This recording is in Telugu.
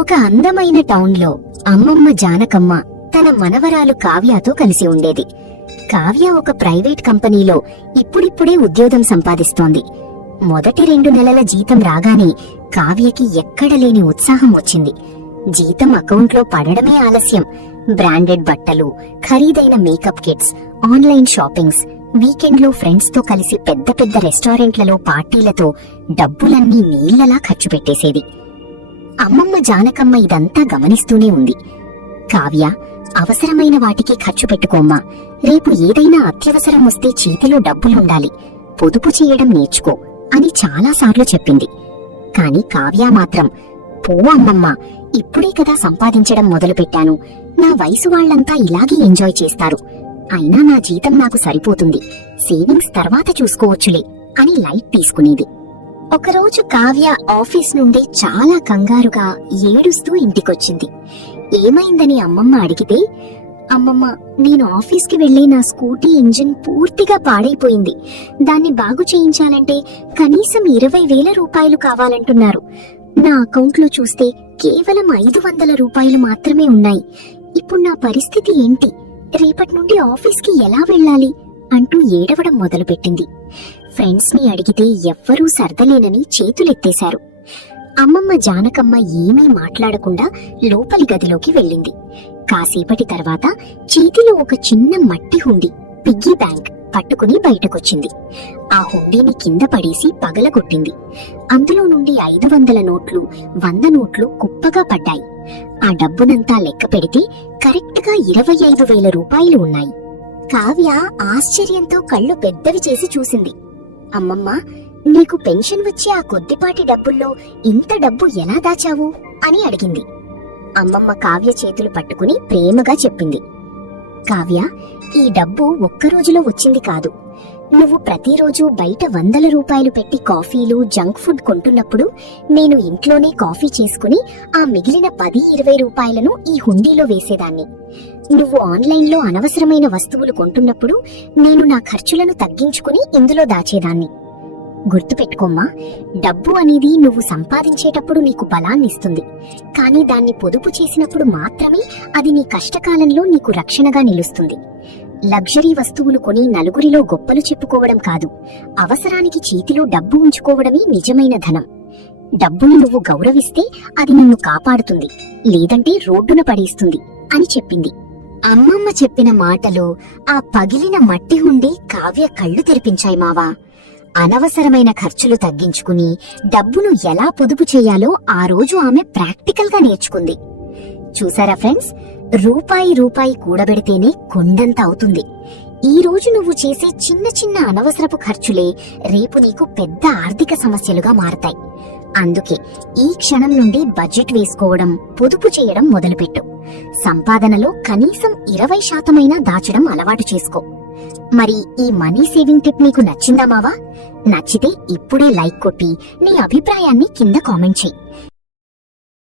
ఒక అందమైన టౌన్లో అమ్మమ్మ జానకమ్మ తన మనవరాలు కావ్యతో కలిసి ఉండేది. కావ్య ఒక ప్రైవేట్ కంపెనీలో ఇప్పుడిప్పుడే ఉద్యోగం సంపాదిస్తోంది. మొదటి 2 నెలల జీతం రాగానే కావ్యకి ఎక్కడలేని ఉత్సాహం వచ్చింది. జీతం అకౌంట్లో పడడమే ఆలస్యం. బ్రాండెడ్ బట్టలు, ఖరీదైన మేకప్ కిట్స్, ఆన్లైన్ షాపింగ్స్, వీకెండ్లో ఫ్రెండ్స్ తో కలిసి పెద్ద పెద్ద రెస్టారెంట్లలో పార్టీలతో డబ్బులన్నీ నీళ్లలా ఖర్చు పెట్టేసేది. అమ్మమ్మ జానకమ్మ ఇదంతా గమనిస్తూనే ఉంది. కావ్య, అవసరమైన వాటికి ఖర్చు పెట్టుకోమ్మా. రేపు ఏదైనా అత్యవసరం వస్తే చేతిలో డబ్బులుండాలి. పొదుపు చేయడం నేర్చుకో అని చాలాసార్లు చెప్పింది. కాని కావ్య మాత్రం, పో అమ్మమ్మ, ఇప్పుడే కదా సంపాదించడం మొదలుపెట్టాను. నా వయసు వాళ్లంతా ఇలాగే ఎంజాయ్ చేస్తారు. అయినా నా జీతం నాకు సరిపోతుంది. సేవింగ్స్ తర్వాత చూసుకోవచ్చులే అని లైట్ తీసుకునేది. ఒకరోజు కావ్య ఆఫీస్ నుండి చాలా కంగారుగా ఏడుస్తూ ఇంటికొచ్చింది. ఏమైందని అమ్మమ్మ అడిగితే, అమ్మమ్మ, నేను ఆఫీస్కి వెళ్లే నా స్కూటీ ఇంజిన్ పూర్తిగా పాడైపోయింది. దాన్ని బాగు చేయించాలంటే కనీసం 20,000 రూపాయలు కావాలంటున్నారు. నా అకౌంట్లో చూస్తే కేవలం 500 రూపాయలు మాత్రమే ఉన్నాయి. ఇప్పుడు నా పరిస్థితి ఏంటి? రేపటి నుండి ఆఫీస్కి ఎలా వెళ్ళాలి అంటూ ఏడవడం మొదలుపెట్టింది. ఫ్రెండ్స్ ని అడిగితే ఎవ్వరూ సర్దలేనని చేతులెత్తేశారు. అమ్మమ్మ జానకమ్మ ఏమీ మాట్లాడకుండా లోపలి గదిలోకి వెళ్ళింది. కాసేపటి తర్వాత చేతిలో ఒక చిన్న మట్టి హుండీ, పిగ్గీ బ్యాంక్ పట్టుకుని బయటకొచ్చింది. ఆ హుండీని కింద పడేసి పగలగొట్టింది. అందులో నుండి 500 నోట్లు, 100 నోట్లు కుప్పగా పడ్డాయి. ఆ డబ్బునంతా లెక్క పెడితే కరెక్ట్ గా 25,000 రూపాయలు ఉన్నాయి. కావ్య ఆశ్చర్యంతో కళ్ళు పెద్దవి చేసి చూసింది. అమ్మమ్మ, నీకు పెన్షన్ వచ్చే ఆ కొద్దిపాటి డబ్బుల్లో ఇంత డబ్బు ఎలా దాచావు అని అడిగింది. అమ్మమ్మ కావ్య చేతులు పట్టుకుని ప్రేమగా చెప్పింది. కావ్య, ఈ డబ్బు ఒక్కరోజులో వచ్చింది కాదు. నువ్వు ప్రతిరోజు బయట 100 రూపాయలు పెట్టి కాఫీలు, జంక్ ఫుడ్ కొంటున్నప్పుడు నేను ఇంట్లోనే కాఫీ చేసుకుని ఆ మిగిలిన 10-20 రూపాయలను ఈ హుండీలో వేసేదాన్ని. నువ్వు ఆన్లైన్లో అనవసరమైన వస్తువులు కొంటున్నప్పుడు నేను నా ఖర్చులను తగ్గించుకుని ఇందులో దాచేదాన్ని. గుర్తుపెట్టుకోమ్మా, డబ్బు అనేది నువ్వు సంపాదించేటప్పుడు నీకు బలాన్నిస్తుంది. కానీ దాన్ని పొదుపు చేసినప్పుడు మాత్రమే అది నీ కష్టకాలంలో నీకు రక్షణగా నిలుస్తుంది. లగ్జరీ వస్తువులు కొని నలుగురిలో గొప్పలు చెప్పుకోవడం కాదు, అవసరానికి చేతిలో డబ్బు ఉంచుకోవడమే నిజమైన ధనం. డబ్బును నువ్వు గౌరవిస్తే అది నిన్ను కాపాడుతుంది, లేదంటే రోడ్డున పడేస్తుంది అని చెప్పింది. అమ్మమ్మ చెప్పిన మాటలు, ఆ పగిలిన మట్టి హుండీ కావ్య కళ్ళు తెరిపించాయి మావా. అనవసరమైన ఖర్చులు తగ్గించుకుని డబ్బును ఎలా పొదుపు చేయాలో ఆ రోజు ఆమె ప్రాక్టికల్ గా నేర్చుకుంది. చూసారా ఫ్రెండ్స్, రూపాయి కూడబెడితేనే కొండంత అవుతుంది. ఈ రోజు నువ్వు చేసే చిన్న చిన్న అనవసరపు ఖర్చులే రేపు నీకు పెద్ద ఆర్థిక సమస్యలుగా మారతాయి. అందుకే ఈ క్షణం నుండి బడ్జెట్ వేసుకోవడం, పొదుపు చేయడం మొదలుపెట్టు. సంపాదనలో కనీసం 20% దాచడం అలవాటు చేసుకో. మరి ఈ మనీ సేవింగ్ టిప్ నీకు నచ్చిందా మావా? నచ్చితే ఇప్పుడే లైక్ కొట్టి నీ అభిప్రాయాన్ని కింద కామెంట్ చెయ్యి.